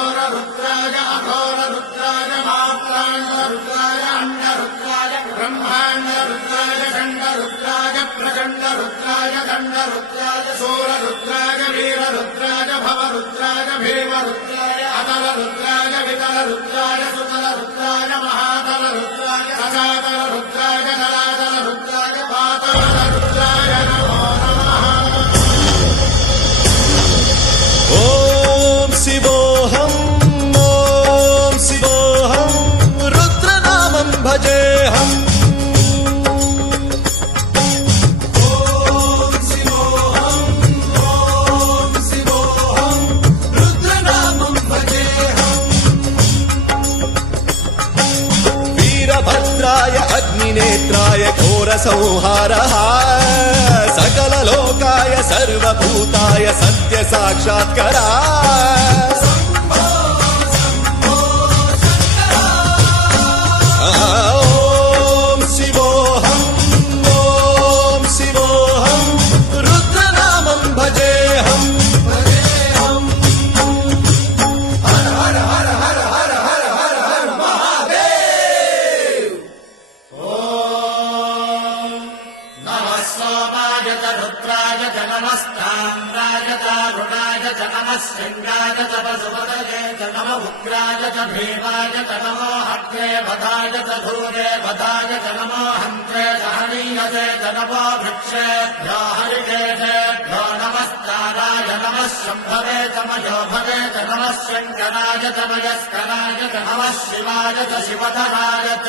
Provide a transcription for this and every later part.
घोररुद्राय अघोररुद्राय मात्राण्डरुद्राय अण्डरुद्राय ब्रह्माण्डरुद्राय खण्डरुद्राय प्रचण्डरुद्राय दण्डरुद्राय शूररुद्राय वीररुद्राय भवरुद्राय भीमरुद्राय अतलरुद्राय वितलरुद्राय सुतलरुद्राय महातलरुद्राय सजातलरुद्राय जलातलरुद्राय पातलरुद्राय नमो नमः। ओम शिवोऽहम् ओम शिवोऽहम् रुद्रनामं भजेऽहम्। ओम शिवोऽहम् रुद्रनामं भजेऽहम्। वीरभद्राय अग्निनेत्राय घोरसंहारः सकललोकाय सर्वभूताय सत्यसाक्षात्करा। ओम शिवोऽहम् रुद्रनामं भजेऽहम्। हर हर हर हर हर हर हर हर महादेव। नमः सोमाय च रुद्राय च नमस्ताम्राय च रुणाय च नमः शृङ्गाय च वसुपतये च नमः उग्राय च भीमाय च नमो हत्रे वधाय च धूरे वधाय च नमो हन्त्रे च हनीयसे च नमो वृक्षेभ्यो हरिकेशेभ्यो नमस्ताराय नमः शम्भवे च मयोभवे च नमः शङ्कराय च मयस्कराय च नमः शिवाय च शिवधराय च।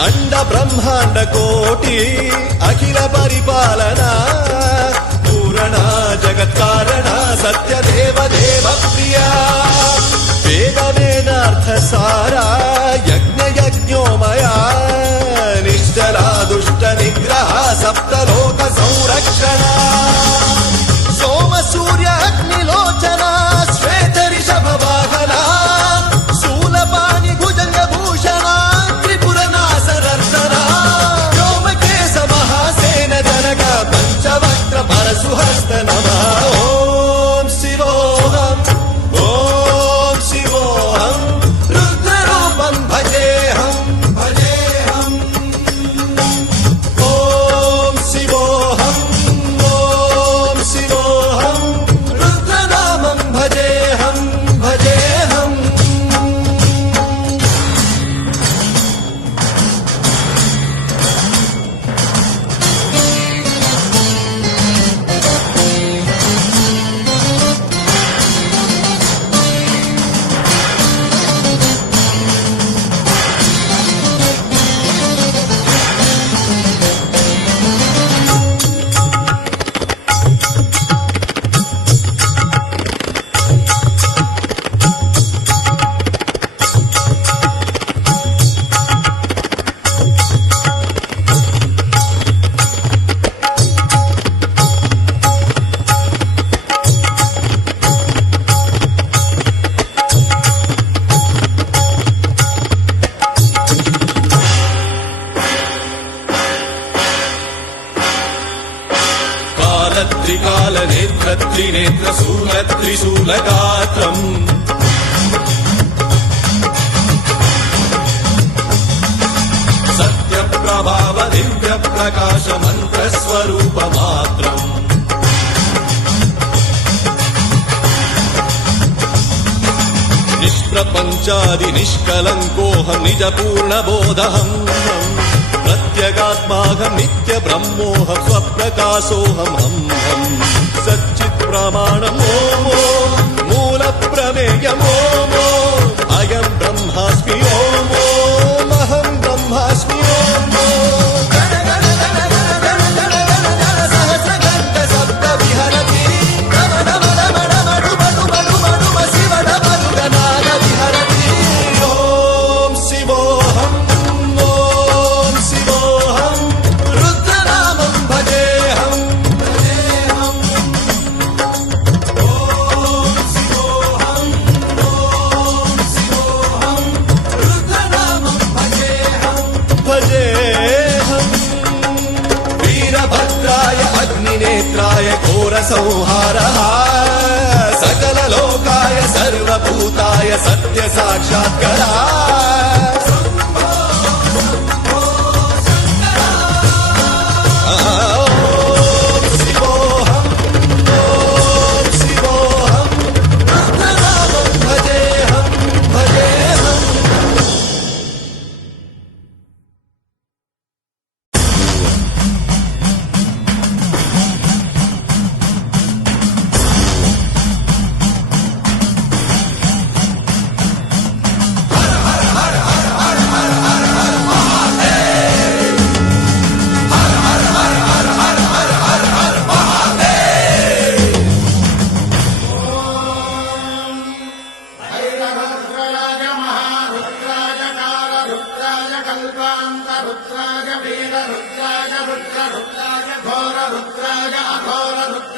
अंड ब्रह्मांड कोटि अखिल परिपालना पूरणा जगत्कारणा सत्य देव देव प्रिया वेद वेदार्थ सारा यज्ञ यज्ञोमया निश्चला दुष्ट निग्रह सप्तलोक संरक्षणा सोम सूर्य अग्निलोचना श्वेत ऋषभ वाहना शूलपाणि भुजंग भूषणा व्योमकेश महासेन जनक पंचवक्त्र परशुहस्त नमः। ओम शिवोऽहम् रुद्ररूपं भजेऽहम् भजेऽहम्। ओम शिवोऽहम् रुद्रनामं भजेऽहम् भजेऽहम्। त्रिकाल नेत्र त्रिनेत्र शूल त्रिशूलगात्रम् सत्य प्रभाव दिव्य प्रकाश मंत्र स्वरूप मात्रम् निष्प्रपंचादि निष्कलंकोऽहं निज पूर्ण बोधहम् प्रत्यगात्माहं नित्य ब्रह्मोऽहं स्वप्रकाशोऽहम् सच्चित् प्रमाणम् ओम मूल प्रमेयम् ओम अयं ब्रह्मास्मि ओम अहं ब्रह्मास्मि ओम सहस्रगन्ध शब्द विहरति शिव डमरुगनाद विहरति। ओम शिवोऽहम् रुद्रनामं भजेऽहम् भजेऽहम्। ओम शिवोऽहम् संहारः सकललोकाय सर्वभूताय सत्य साक्षात्करः रुद्राय महारुद्राय कालरुद्राय कल्पान्तरुद्राय वीररुद्राय रुद्ररुद्राय घोररुद्राय अघोररुद्राय